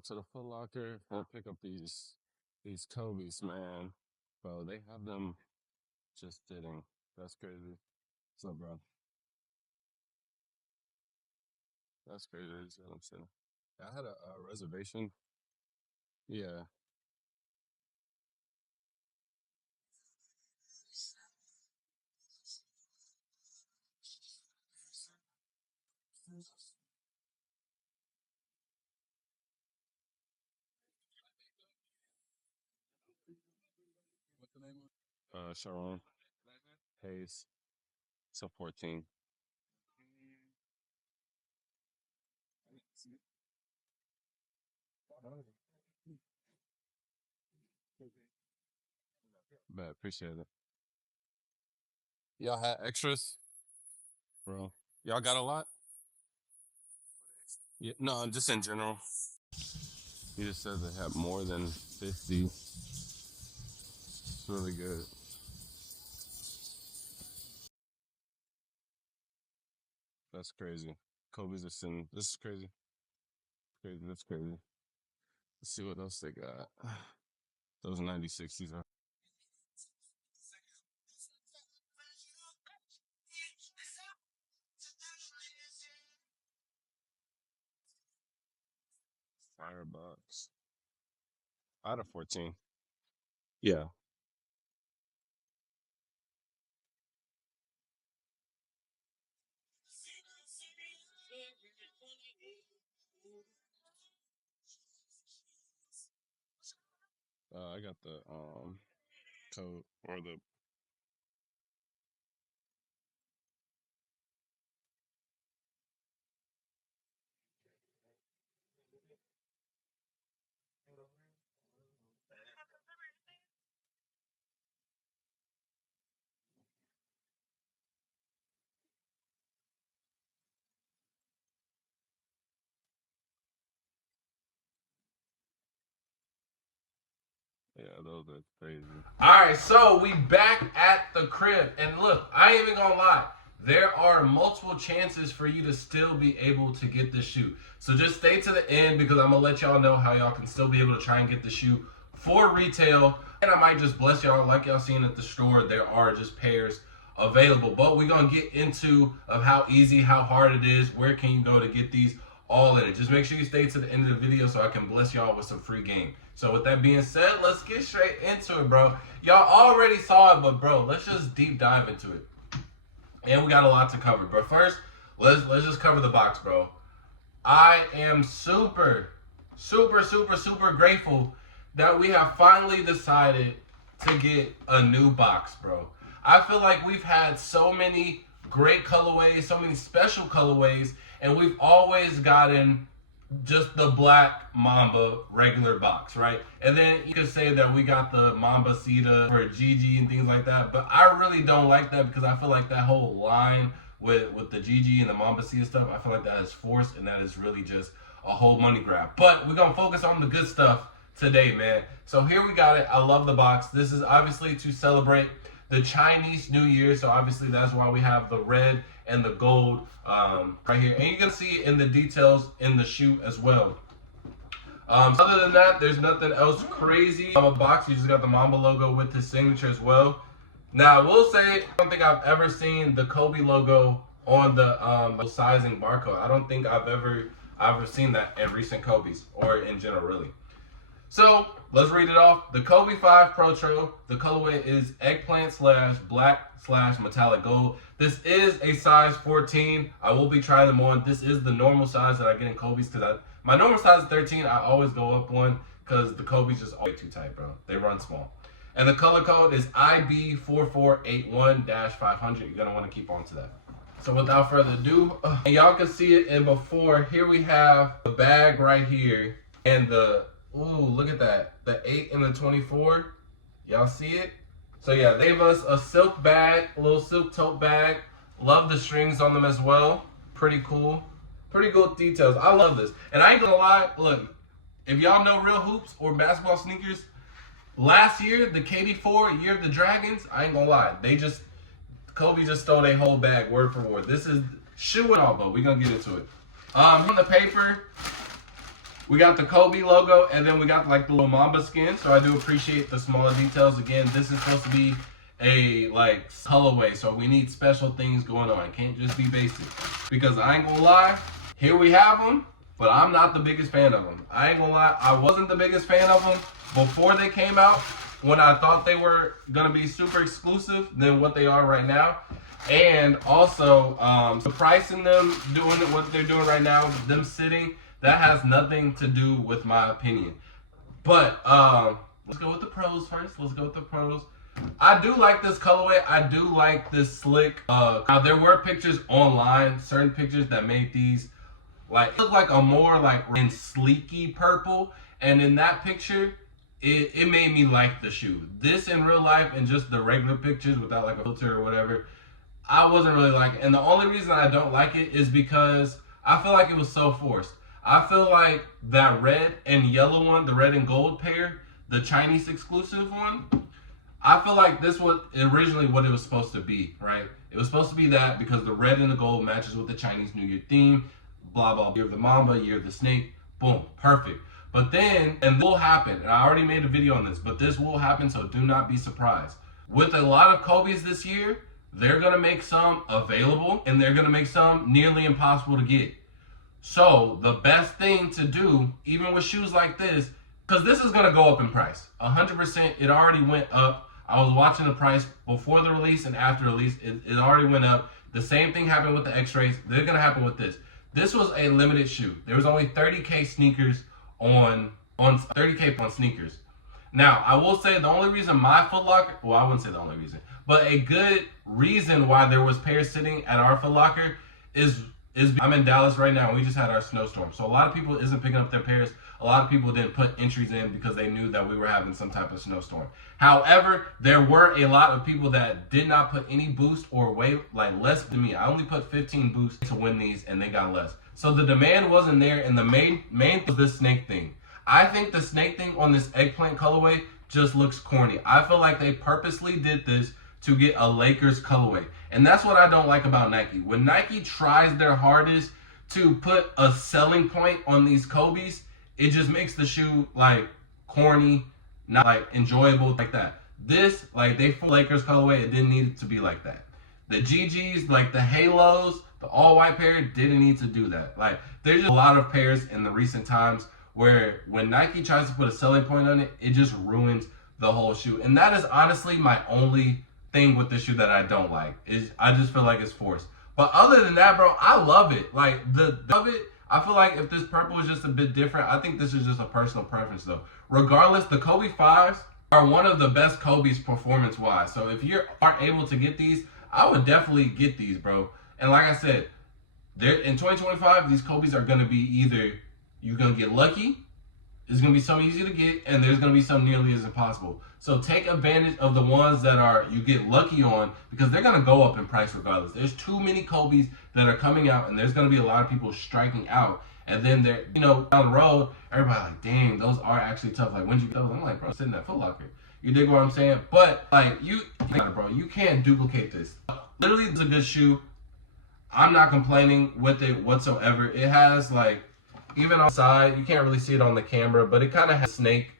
go to the Foot Locker and pick up these Kobe's, man. Bro, they have them just sitting. That's crazy. What's up, bro? That's crazy. That's what I'm saying. I had a reservation. Yeah. Sharon Hayes. So 14. Bet, appreciate it. Y'all had extras, bro. Y'all got a lot? Yeah. No, just in general. You just said they had more than 50. It's really good. That's crazy. Kobe's a sin. This is crazy. Crazy. That's crazy. Let's see what else they got. Those 9060s are Firebox. Out of 14. Yeah. I got the code or the yeah, those are crazy. All right, so we back at the crib, and look, I ain't even gonna lie. There are multiple chances for you to still be able to get this shoe. So just stay to the end because I'm gonna let y'all know how y'all can still be able to try and get the shoe for retail. And I might just bless y'all like y'all seen at the store. There are just pairs available, but we're gonna get into of how easy, how hard it is, where can you go to get these, all in it. Just make sure you stay to the end of the video so I can bless y'all with some free game. So with that being said, let's get straight into it, bro. Y'all already saw it, but bro, let's just deep dive into it. And we got a lot to cover. But first, let's just cover the box, bro. I am super grateful that we have finally decided to get a new box, bro. I feel like we've had so many great colorways, so many special colorways, and we've always gotten just the black Mamba regular box, right? And then you could say that we got the Mamba Cita for GG and things like that, but I really don't like that because I feel like that whole line with the GG and the Mamba Cita stuff, I feel like that is forced and that is really just a whole money grab. But we're gonna focus on the good stuff today, man. So here we got it. I love the box. This is obviously to celebrate the Chinese New Year, so obviously that's why we have the red and the gold right here. And you can see it in the details in the shoe as well. Other than that, there's nothing else crazy. On the box, you just got the Mamba logo with his signature as well. Now, I will say, I don't think I've ever seen the Kobe logo on the sizing barcode. I don't think I've ever seen that in recent Kobe's or in general, really. So let's read it off. The Kobe 5 Protro. The colorway is eggplant / black / metallic gold. This is a size 14. I will be trying them on. This is the normal size that I get in Kobe's because my normal size is 13. I always go up one because the Kobe's just way too tight, bro. They run small. And the color code is IB4481-500. You're gonna want to keep on to that. So without further ado, and y'all can see it in before. Here we have the bag right here and the. Ooh, look at that. The 8 and the 24. Y'all see it? So yeah, they gave us a silk bag, a little silk tote bag. Love the strings on them as well. Pretty cool. Pretty good details. I love this. And I ain't gonna lie, look, if y'all know real hoops or basketball sneakers, last year, the KD4, Year of the Dragons, I ain't gonna lie. Kobe just stole their whole bag word for word. This is shoe and all, but we're gonna get into it. On the paper, We got the Kobe logo, and then we got like the little Mamba skin. So I do appreciate the smaller details. Again, this is supposed to be a like colorway, so we need special things going on. It can't just be basic. Because I ain't gonna lie, here we have them, but I'm not the biggest fan of them. I ain't gonna lie, I wasn't the biggest fan of them before they came out, when I thought they were gonna be super exclusive than what they are right now. And also, the price in them doing what they're doing right now, them sitting, that has nothing to do with my opinion. But let's go with the pros first. Let's go with the pros. I do like this colorway. I do like this slick. Now there were pictures online, certain pictures that made these like look like a more like in sleeky purple, and in that picture, it made me like the shoe. This in real life and just the regular pictures without like a filter or whatever, I wasn't really like it. And the only reason I don't like it is because I feel like it was so forced. I feel like that red and yellow one, the red and gold pair, the Chinese exclusive one, I feel like this was originally what it was supposed to be, right? It was supposed to be that because the red and the gold matches with the Chinese New Year theme, blah, blah, year of the Mamba, year of the snake, boom, perfect. But then, and this will happen, and I already made a video on this, but this will happen, so do not be surprised. With a lot of Kobe's this year, they're gonna make some available, and they're gonna make some nearly impossible to get. So the best thing to do, even with shoes like this, because this is gonna go up in price, 100%, it already went up. I was watching the price before the release and after the release, it already went up. The same thing happened with the X-rays, they're gonna happen with this. This was a limited shoe. There was only 30K sneakers on 30K on sneakers. Now, I will say the only reason my Foot Locker, well, I wouldn't say the only reason, but a good reason why there was pairs sitting at our Foot Locker is I'm in Dallas right now, and we just had our snowstorm. So a lot of people isn't picking up their pairs. A lot of people didn't put entries in because they knew that we were having some type of snowstorm. However, there were a lot of people that did not put any boost or way like less than me. I only put 15 boosts to win these, and they got less. So the demand wasn't there, and the main thing was this snake thing. I think the snake thing on this eggplant colorway just looks corny. I feel like they purposely did this to get a Lakers colorway. And that's what I don't like about Nike. When Nike tries their hardest to put a selling point on these Kobe's, it just makes the shoe like corny, not like enjoyable like that. This, like they full Lakers colorway, it didn't need it to be like that. The GGs, like the Halos, the all white pair, didn't need to do that. Like there's just a lot of pairs in the recent times where when Nike tries to put a selling point on it, it just ruins the whole shoe. And that is honestly my only thing with this shoe that I don't like. Is I just feel like it's forced. But other than that, bro, I love it. Like of it, I feel like if this purple is just a bit different, I think this is just a personal preference though. Regardless, the Kobe 5s are one of the best Kobe's performance-wise. So if you aren't able to get these, I would definitely get these, bro. And like I said, in 2025, these Kobe's are gonna be either you're gonna get lucky, it's gonna be so easy to get, and there's gonna be some nearly as impossible. So take advantage of the ones that are you get lucky on, because they're gonna go up in price regardless. There's too many Kobe's that are coming out, and there's gonna be a lot of people striking out. And then they're, down the road, everybody like, dang, those are actually tough. Like, when'd you get those? I'm like, bro, sitting at Foot Locker. You dig what I'm saying? But like, bro, you can't duplicate this. Literally, it's a good shoe. I'm not complaining with it whatsoever. It has like, even on the side, you can't really see it on the camera, but it kind of has snake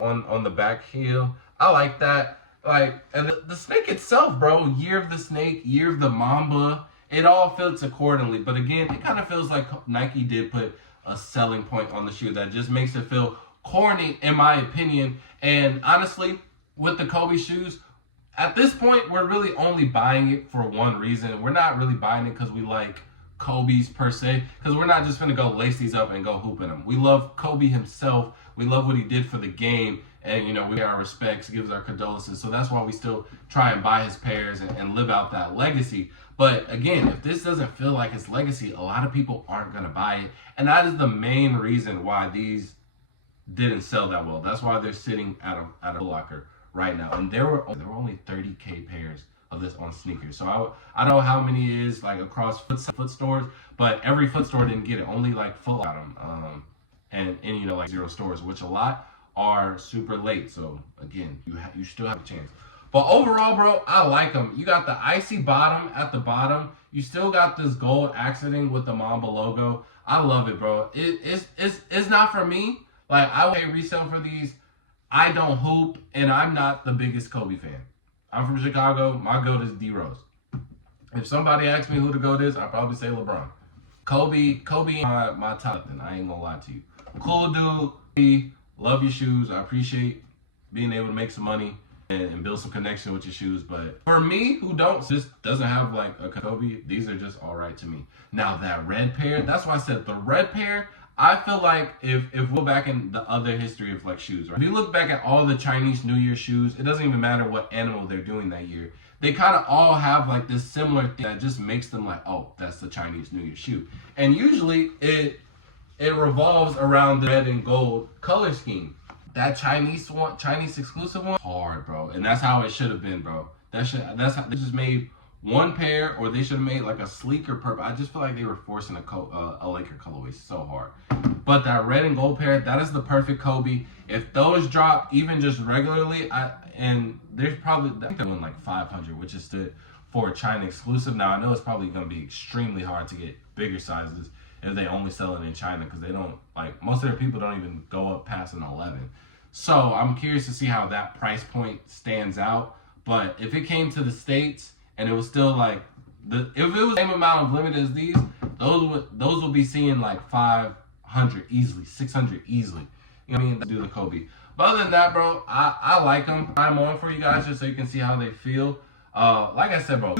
on the back heel. I like that. Like, and the snake itself, bro, year of the snake, year of the Mamba, it all fits accordingly. But again, it kind of feels like Nike did put a selling point on the shoe that just makes it feel corny, in my opinion. And honestly, with the Kobe shoes, at this point, we're really only buying it for one reason. We're not really buying it because we like Kobe's per se, because we're not just gonna go lace these up and go hoop in them. We love Kobe himself. We love what he did for the game, and we pay our respects, gives our condolences. So that's why we still try and buy his pairs and live out that legacy. But again, if this doesn't feel like his legacy, a lot of people aren't gonna buy it, and that is the main reason why these didn't sell that well. That's why they're sitting at a locker right now, and there were only 30K pairs of this on sneakers. So I don't know how many it is like across foot stores, but every foot store didn't get it. Only like Foot got them, and like 0 stores, which a lot are super late. So again, you still have a chance. But overall, bro, I like them. You got the icy bottom at the bottom. You still got this gold accenting with the Mamba logo. I love it, bro. It's not for me. Like, I will pay resale for these. I don't hoop, and I'm not the biggest Kobe fan. I'm from Chicago. My GOAT is D Rose. If somebody asks me who the GOAT is, I'd probably say LeBron. Kobe, my top. Then I ain't gonna lie to you. Cool dude. Love your shoes. I appreciate being able to make some money and build some connection with your shoes. But for me, who doesn't have like a Kobe, these are just all right to me. Now that red pair, that's why I said the red pair. I feel like if we're back in the other history of like shoes, right? If you look back at all the Chinese New Year shoes, it doesn't even matter what animal they're doing that year. They kind of all have like this similar thing that just makes them like, oh, that's the Chinese New Year shoe. And usually it revolves around the red and gold color scheme. That Chinese exclusive one, hard, bro. And that's how it should have been, bro. That's how they just made one pair, or they should have made like a sleeker purple. I just feel like they were forcing a Laker colorway so hard. But that red and gold pair, that is the perfect Kobe. If those drop even just regularly, and there's probably, I think they went like 500, which is for a China exclusive. Now I know it's probably gonna be extremely hard to get bigger sizes if they only sell it in China, because they don't, like, most of their people don't even go up past an 11. So I'm curious to see how that price point stands out. But if it came to the States and it was still like, if it was the same amount of limit as these, those would be seeing like 500 easily, 600 easily. You know what I mean? Do the Kobe. But other than that, bro, I like them. I'm on for you guys just so you can see how they feel. Like I said, bro,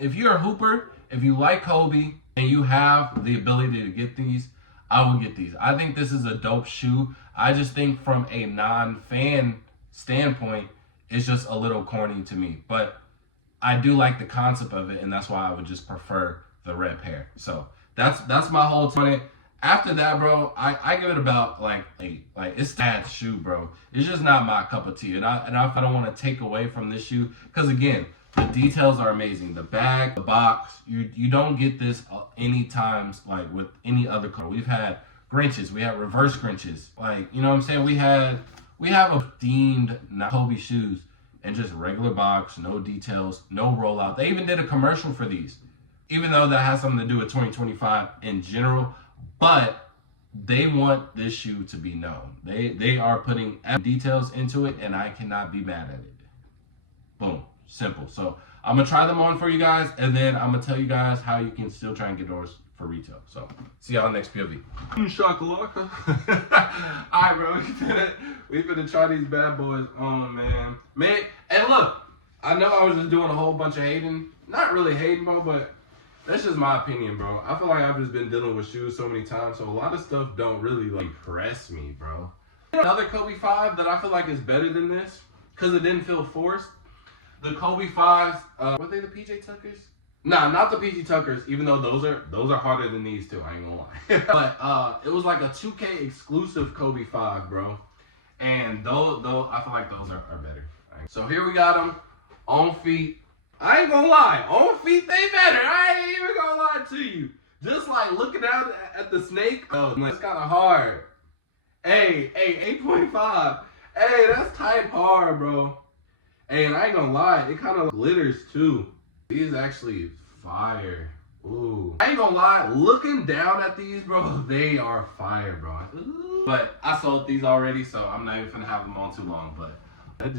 if you're a hooper, if you like Kobe and you have the ability to get these, I will get these. I think this is a dope shoe. I just think from a non-fan standpoint, it's just a little corny to me. But I do like the concept of it, and that's why I would just prefer the red pair. So that's my whole take on it. After that, bro, I give it about like 8. Like, it's that shoe, bro. It's just not my cup of tea. And I don't want to take away from this shoe, because again, the details are amazing. The bag, the box, you don't get this any times like with any other color. We've had Grinches, we have reverse Grinches. Like, you know what I'm saying? We have a themed Kobe shoes and just regular box, no details, no rollout. They even did a commercial for these, even though that has something to do with 2025 in general. But they want this shoe to be known. They are putting details into it, and I cannot be mad at it. Boom. Simple. So I'm going to try them on for you guys, and then I'm going to tell you guys how you can still try and get yours for retail. So see y'all next POV. Shakalaka. Alright, bro. We've been to try these bad boys on, man. And look, I know I was just doing a whole bunch of hating. Not really hating, bro, but that's just my opinion, bro. I feel like I've just been dealing with shoes so many times, so a lot of stuff don't really like impress me, bro. Another Kobe 5 that I feel like is better than this, because it didn't feel forced. The Kobe 5s, were they the PJ Tuckers? Nah, not the PJ Tuckers, even though those are harder than these two, I ain't gonna lie. But it was like a 2K exclusive Kobe 5, bro. And those I feel like those are better. So here we got them on feet. I ain't gonna lie, on feet they better. I ain't even gonna lie to you. Just like looking out at the snake, it's kind of hard. Hey, 8.5. Hey, that's type hard, bro. Hey, and I ain't gonna lie, it kind of glitters too. These actually fire. Ooh. I ain't gonna lie, looking down at these, bro, they are fire, bro. Ooh. But I sold these already, so I'm not even gonna have them on too long. But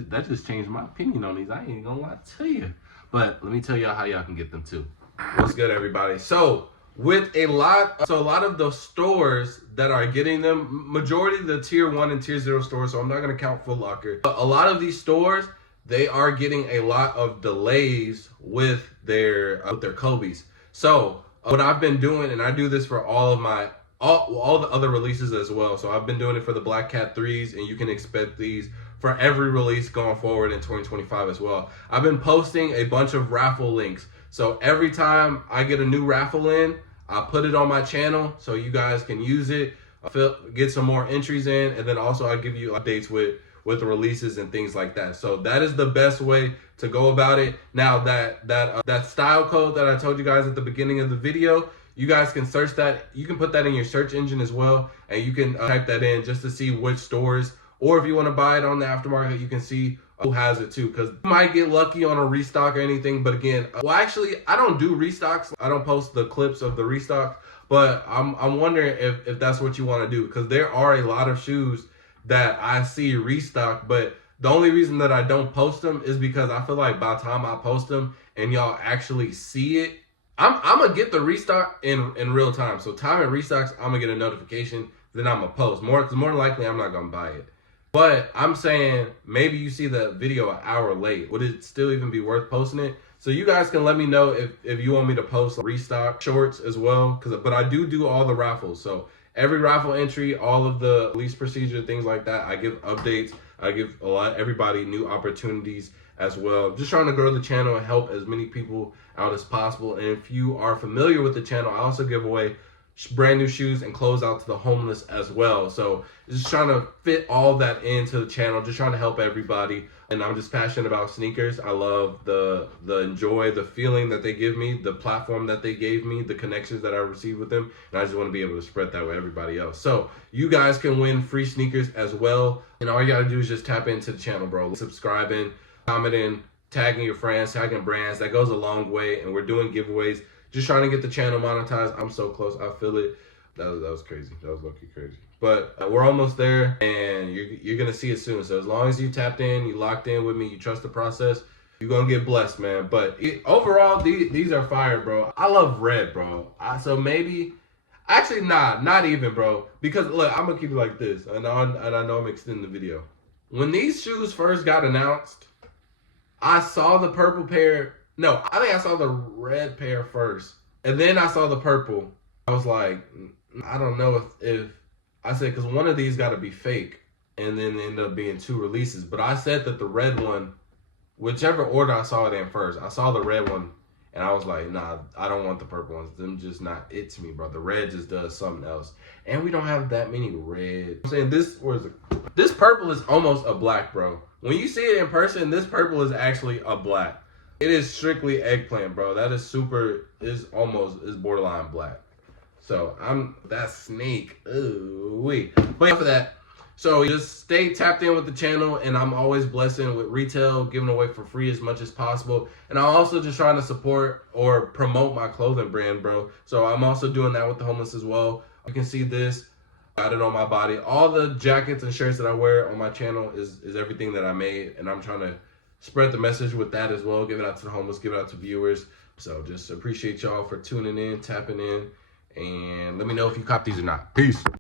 that just changed my opinion on these. I ain't gonna lie to you. But let me tell y'all how y'all can get them too. What's good, everybody? So with a lot of the stores that are getting them, majority of the tier 1 and tier 0 stores, so I'm not gonna count Foot Locker. But a lot of these stores, they are getting a lot of delays with their Kobe's. So what I've been doing, and I do this for all the other releases as well. So I've been doing it for the Black Cat 3s, and you can expect these for every release going forward in 2025 as well. I've been posting a bunch of raffle links. So every time I get a new raffle in, I put it on my channel so you guys can use it, get some more entries in, and then also I give you updates with the releases and things like that. So that is the best way to go about it. Now that style code that I told you guys at the beginning of the video, you guys can search that. You can put that in your search engine as well, and you can type that in just to see which stores, or if you want to buy it on the aftermarket, you can see who has it too, because you might get lucky on a restock or anything. But again, well, actually, I don't do restocks. I don't post the clips of the restocks, but I'm wondering if that's what you want to do, because there are a lot of shoes that I see restock, but the only reason that I don't post them is because I feel like by the time I post them and y'all actually see it, I'm gonna get the restock in real time. So time it restocks, I'm gonna get a notification, then I'm gonna post. More than likely, I'm not gonna buy it. But I'm saying maybe you see the video an hour late. Would it still even be worth posting it? So you guys can let me know if you want me to post restock shorts as well. But I do all the raffles. So every raffle entry, all of the release procedure, things like that, I give updates. I give everybody new opportunities as well. Just trying to grow the channel and help as many people out as possible. And if you are familiar with the channel, I also give away brand new shoes and clothes out to the homeless as well. So just trying to fit all that into the channel, just trying to help everybody. And I'm just passionate about sneakers. I love the enjoy, the feeling that they give me, the platform that they gave me, the connections that I received with them. And I just want to be able to spread that with everybody else. So you guys can win free sneakers as well. And all you got to do is just tap into the channel, bro. Subscribing, commenting, tagging your friends, tagging brands. That goes a long way. And we're doing giveaways. Just trying to get the channel monetized. I'm so close. I feel it. That was crazy. That was low-key crazy. But we're almost there, and you're going to see it soon. So as long as you tapped in, you locked in with me, you trust the process, you're going to get blessed, man. But overall, these are fire, bro. I love red, bro. So maybe, actually, not even, bro. Because, look, I'm going to keep it like this. And I know I'm extending the video. When these shoes first got announced, I saw the purple pair. No, I think I saw the red pair first. And then I saw the purple. I was like, I don't know if I said, because one of these got to be fake. And then ended up being two releases. But I said that the red one, whichever order I saw it in first, I saw the red one. And I was like, nah, I don't want the purple ones. Them just not it to me, bro. The red just does something else. And we don't have that many red. I'm saying this purple is almost a black, bro. When you see it in person, this purple is actually a black. It is strictly eggplant, bro. That is is borderline black. So that snake. Ooh wee. But for that, so just stay tapped in with the channel, and I'm always blessing with retail, giving away for free as much as possible. And I'm also just trying to support or promote my clothing brand, bro. So I'm also doing that with the homeless as well. You can see this. Got it on my body. All the jackets and shirts that I wear on my channel is everything that I made, and I'm trying to spread the message with that as well. Give it out to the homeless, give it out to viewers. So just appreciate y'all for tuning in, tapping in, and let me know if you cop these or not. Peace.